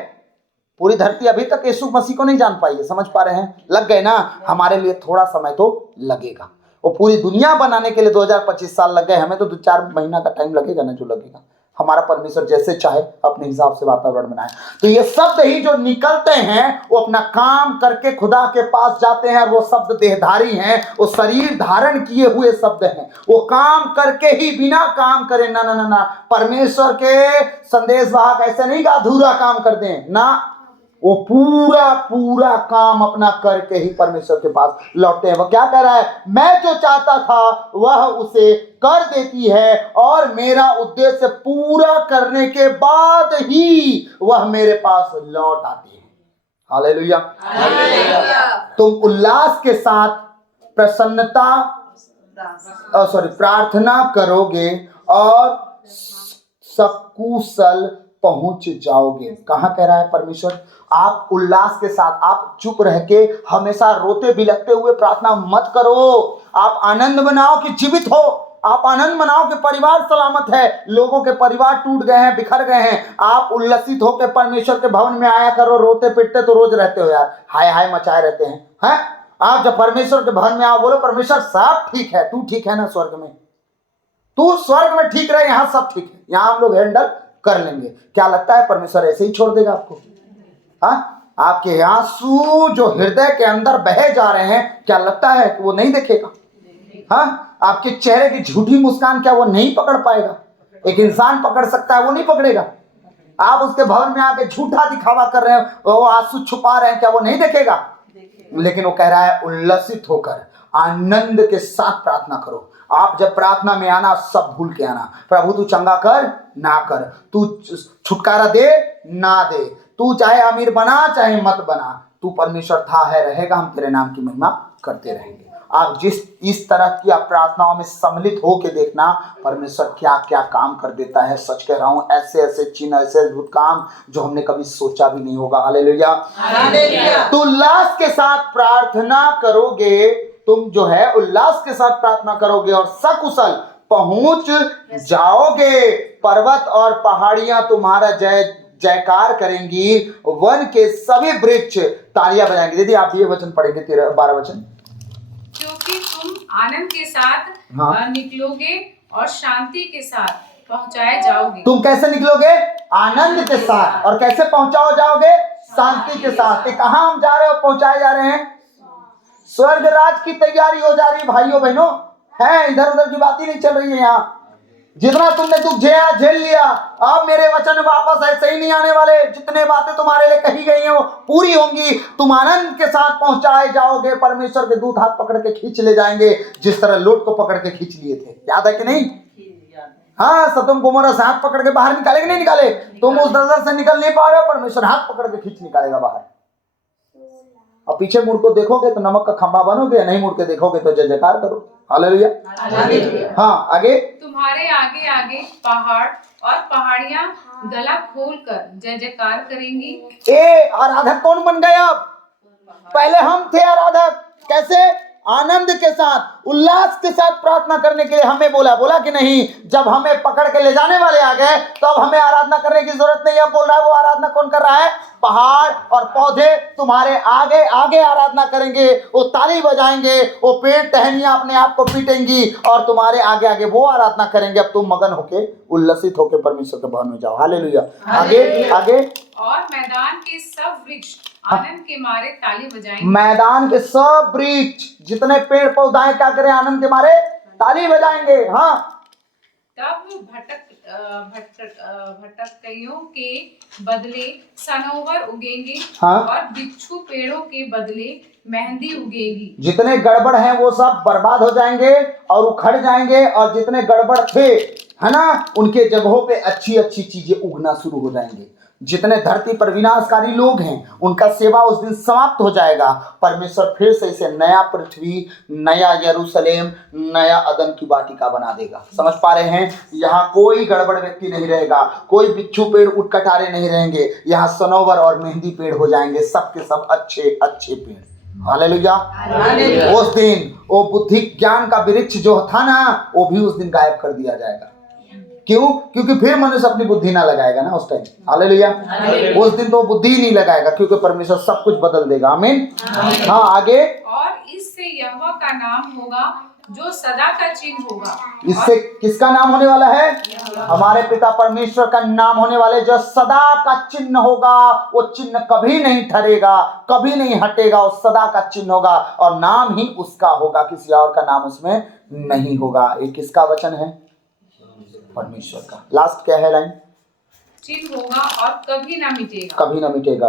पूरी धरती अभी तक यीशु मसीह को नहीं जान पाई है। समझ पा रहे हैं? लग गए ना। हमारे लिए थोड़ा समय तो लगेगा। वो पूरी दुनिया बनाने के लिए 2025 साल लग गए, हमें तो 2-4 महीना का टाइम लगेगा ना, जो लगेगा। हमारा परमेश्वर जैसे चाहे अपने हिसाब से वातावरण बनाए। तो ये शब्द ही जो निकलते हैं वो अपना काम करके खुदा के पास जाते हैं, और वो शब्द देहधारी हैं, वो शरीर धारण किए हुए शब्द हैं। वो काम करके ही, बिना काम करे ना। परमेश्वर के संदेश वाहक ऐसे नहीं कि अधूरा काम कर दें ना, वो पूरा काम अपना करके ही परमेश्वर के पास लौटते हैं। वो क्या कह रहा है? मैं जो चाहता था वह उसे कर देती है, और मेरा उद्देश्य पूरा करने के बाद ही वह मेरे पास लौट आती है। हालेलुया। तुम उल्लास के साथ, प्रसन्नता प्रार्थना करोगे और सकुशल पहुंच जाओगे। कहाँ कह रहा है परमेश्वर? आप उल्लास के साथ, आप चुप रह के हमेशा रोते बिलखते हुए प्रार्थना मत करो। आप आनंद मनाओ कि जीवित हो, आप आनंद मनाओ कि परिवार सलामत है। लोगों के परिवार टूट गए हैं, बिखर गए हैं, आप उल्लसित होकर परमेश्वर के भवन में आया करो। रोते पिटते तो रोज रहते हो यार, हाय हाय मचाए रहते हैं। आप जब परमेश्वर के भवन में आओ, बोलो परमेश्वर सब ठीक है, तू ठीक है ना स्वर्ग में, तू स्वर्ग में ठीक रहे, यहाँ सब ठीक है, यहाँ हम लोग हैंडल कर लेंगे। क्या लगता है परमेश्वर ऐसे ही छोड़ देगा आपको? आपके आंसू जो हृदय के अंदर बहे जा रहे हैं, क्या लगता है कि वो नहीं देखेगा? आपके चेहरे की झूठी मुस्कान क्या वो नहीं पकड़ पाएगा? एक इंसान पकड़ सकता है, वो नहीं पकड़ेगा। आप उसके भवन में आके झूठा दिखावा कर रहे हैं, वो आंसू छुपा रहे हैं, क्या वो नहीं देखेगा? लेकिन वो कह रहा है उल्लसित होकर आनंद के साथ प्रार्थना करो। आप जब प्रार्थना में आना, सब भूल के आना। प्रभु तू चंगा कर ना कर, तू छुटकारा दे ना दे, तू चाहे अमीर बना चाहे मत बना, तू परमेश्वर था है रहेगा, हम तेरे नाम की महिमा करते रहेंगे। आप इस तरह की आप प्रार्थनाओं में सम्मिलित होके देखना परमेश्वर क्या क्या काम कर देता है। सच कह रहा हूं, ऐसे ऐसे चिन्ह, ऐसे अद्भुत काम जो हमने कभी सोचा भी नहीं होगा। हालेलुया। तो उल्लास के साथ प्रार्थना करोगे, तुम जो है उल्लास के साथ प्रार्थना करोगे और सकुशल पहुंच जाओगे। पर्वत और पहाड़ियां तुम्हारा जय जयकार करेंगी, वन के सभी वृक्ष तालियां बजाएंगे। दीदी आप ये वचन पढ़ेंगे, 12 वचन। क्योंकि तुम आनंद के साथ निकलोगे और शांति के साथ पहुंचाए जाओगे। तुम कैसे निकलोगे? आनंद के साथ। और कैसे पहुंचाओ जाओगे? शांति के साथ। कहाँ हम जा रहे हो, पहुंचाए जा रहे हैं? स्वर्ग राज की तैयारी हो जा रही है भाइयों बहनों, है इधर उधर की बात ही नहीं चल रही है। यहाँ जितना तुमने दुख झेल लिया, अब मेरे वचन वापस ऐसे ही नहीं आने वाले। जितने बातें तुम्हारे लिए कही गई हैं वो पूरी होंगी। तुम आनंद के साथ पहुंचाए जाओगे। परमेश्वर के दूत हाथ पकड़ के खींच ले जाएंगे, जिस तरह लोट को पकड़ के खींच लिए थे। याद है कि नहीं? सदोम गोमोरा से हाथ पकड़ के बाहर निकाले कि नहीं निकाले? तुम उस दलदल से निकल नहीं पा रहे हो, परमेश्वर हाथ पकड़ के खींच निकालेगा बाहर। और पीछे मुड़ को देखोगे तो नमक का खंभा बनोगे, नहीं मुड़ के देखोगे तो जय जयकार करो। हालेलुया। आगे। तुम्हारे आगे आगे पहाड़ और पहाड़ियां गला खोलकर जय जयकार करेंगी। आराधक कौन बन गए? अब पहले हम थे आराधक। कैसे? आनंद के साथ, उल्लास के साथ प्रार्थना करने के लिए हमें बोला कि नहीं? जब हमें पकड़ के ले जाने वाले आ गए तो अब हमें आराधना करने की जरूरत नहीं। अब बोल रहा है वो आराधना कौन कर रहा है? पहाड़ और पौधे तुम्हारे आगे आगे आराधना करेंगे, वो ताली बजाएंगे, वो पेड़ टहनियां अपने आप को पीटेंगी और तुम्हारे आगे आगे वो आराधना करेंगे। अब तुम मगन होके उल्लसित होके परमेश्वर के भवन में जाओ। हालेलुया। आगे। और मैदान के सब वृक्ष आनंद के मारे ताली बजाएंगे। मैदान के सब वृक्ष, जितने पेड़ पौधे क्या करें? आनंद के मारे ताली बजाएंगे। तब भटकइयों के बदले सनोवर उगेंगे और बिच्छू पेड़ों के बदले मेहंदी उगेगी। जितने गड़बड़ हैं वो सब बर्बाद हो जाएंगे और उखड़ जाएंगे, और जितने गड़बड़ थे, है ना, उनके जगहों पे अच्छी अच्छी चीजें उगना शुरू हो जाएंगे। जितने धरती पर विनाशकारी लोग हैं उनका सेवा उस दिन समाप्त हो जाएगा। परमेश्वर फिर से इसे नया पृथ्वी, नया यरूशलेम, नया अदन की वाटिका बना देगा। समझ पा रहे हैं? यहाँ कोई गड़बड़ व्यक्ति नहीं रहेगा, कोई बिच्छू पेड़ उठ कटारे नहीं रहेंगे। यहाँ सनोवर और मेहंदी पेड़ हो जाएंगे, सबके सब अच्छे अच्छे पेड़। हालेलुया। उस दिन वो बुद्धि ज्ञान का वृक्ष जो था ना, वो भी उस दिन गायब कर दिया जाएगा। क्यों? क्योंकि फिर मनुष्य अपनी बुद्धि ना लगाएगा ना उस टाइम। हालेलुया। उस दिन तो बुद्धि नहीं लगाएगा, क्योंकि परमेश्वर सब कुछ बदल देगा। आमीन। आगे। और इससे यहोवा का नाम होगा जो सदा का चिन्ह होगा। इससे किसका नाम होने वाला है? हमारे पिता परमेश्वर का नाम होने वाले, जो सदा का चिन्ह होगा। वो चिन्ह कभी नहीं ठहरेगा, कभी नहीं हटेगा, वो सदा का चिन्ह होगा और नाम ही उसका होगा, किसी और का नाम उसमें नहीं होगा। ये किसका वचन है? परमेश्वर का। लास्ट क्या है लाइन? चिन्ह होगा और कभी ना मिटेगा, कभी ना मिटेगा।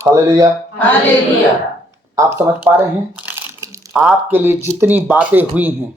हालेलुया। हालेलुया। आप समझ पा रहे हैं? आपके लिए जितनी बातें हुई हैं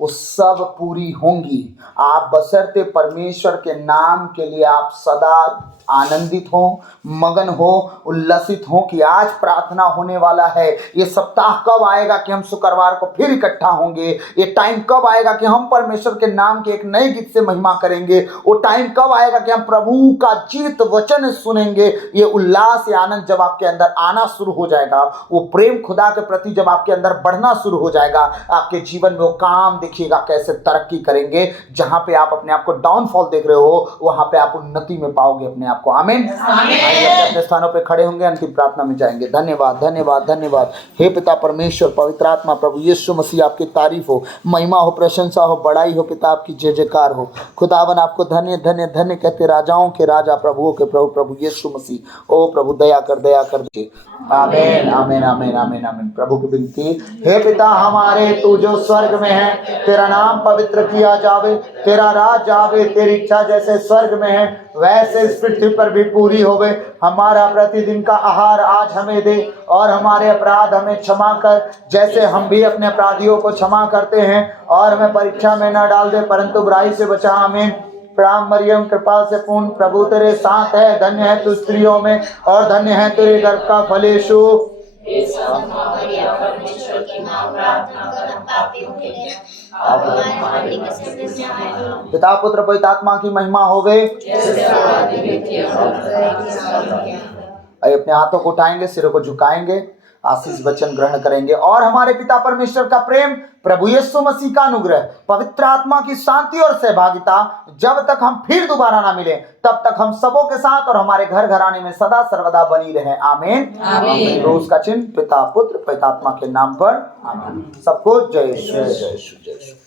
वो सब पूरी होंगी। आप बशर्ते परमेश्वर के नाम के लिए आप सदा आनंदित हो, मगन हो, उल्लसित हो कि आज प्रार्थना होने वाला है। ये सप्ताह कब आएगा कि हम शुक्रवार को फिर इकट्ठा होंगे। ये टाइम कब आएगा कि हम परमेश्वर के नाम के एक नए गीत से महिमा करेंगे। वो टाइम कब आएगा कि हम प्रभु का जीवित वचन सुनेंगे। ये उल्लास, ये आनंद जब आपके अंदर आना शुरू हो जाएगा, वो प्रेम खुदा के प्रति जब आपके अंदर बढ़ना शुरू हो जाएगा, आपके जीवन में वो काम देखिएगा कैसे तरक्की करेंगे। जहां पे आप अपने आप को डाउनफॉल देख रहे हो, वहां पे आप उन्नति में पाओगे अपने आप को। आमीन। आइए अपने स्थानों पे खड़े होंगे, अंतिम प्रार्थना में जाएंगे। धन्यवाद, धन्यवाद, धन्यवाद। हे पिता परमेश्वर, पवित्र आत्मा, प्रभु यीशु मसीह, आपकी तारीफ हो, महिमा हो, प्रशंसा हो, बड़ाई हो, पिता आपकी जय जयकार हो। खुदावन आपको धन्य धन्य धन्य कहते, राजाओं के राजा, प्रभुओं के प्रभु, प्रभु यीशु मसीह। ओ प्रभु दया कर दीजिए। आमीन, आमीन, आमीन, आमीन, आमीन। प्रभु की विनती, हे पिता हमारे, तू जो स्वर्ग में है, तेरा नाम पवित्र किया जावे, तेरा राज आवे, तेरी इच्छा जैसे स्वर्ग में है वैसे इस पृथ्वी पर भी पूरी होवे। हमारा प्रतिदिन का आहार आज हमें दे, और हमारे अपराध हमें क्षमा कर जैसे हम भी अपने अपराधियों को क्षमा करते हैं, और हमें परीक्षा में न डाल दे परंतु बुराई से बचा। आमीन। प्रणाम मरियम, कृपा से पूर्ण, प्रभु तेरे साथ है, धन्य है तू स्त्रियों में और धन्य है तेरे गर्भ का फल यीशु। पिता पुत्र पवित्र आत्मा की महिमा होवे। आइए अपने हाथों को उठाएंगे, सिरों को झुकाएंगे, आशीष वचन ग्रहण करेंगे। और हमारे पिता परमेश्वर का प्रेम, प्रभु यीशु मसीह का अनुग्रह, पवित्र आत्मा की शांति और सहभागिता जब तक हम फिर दोबारा ना मिले तब तक हम सबों के साथ और हमारे घर घराने में सदा सर्वदा बनी रहे। आमीन, आमीन। रोज का चिन्ह पिता पुत्र पवित्र आत्मा के नाम पर। आमीन। सबको जय श्री जय श्री जय श्री।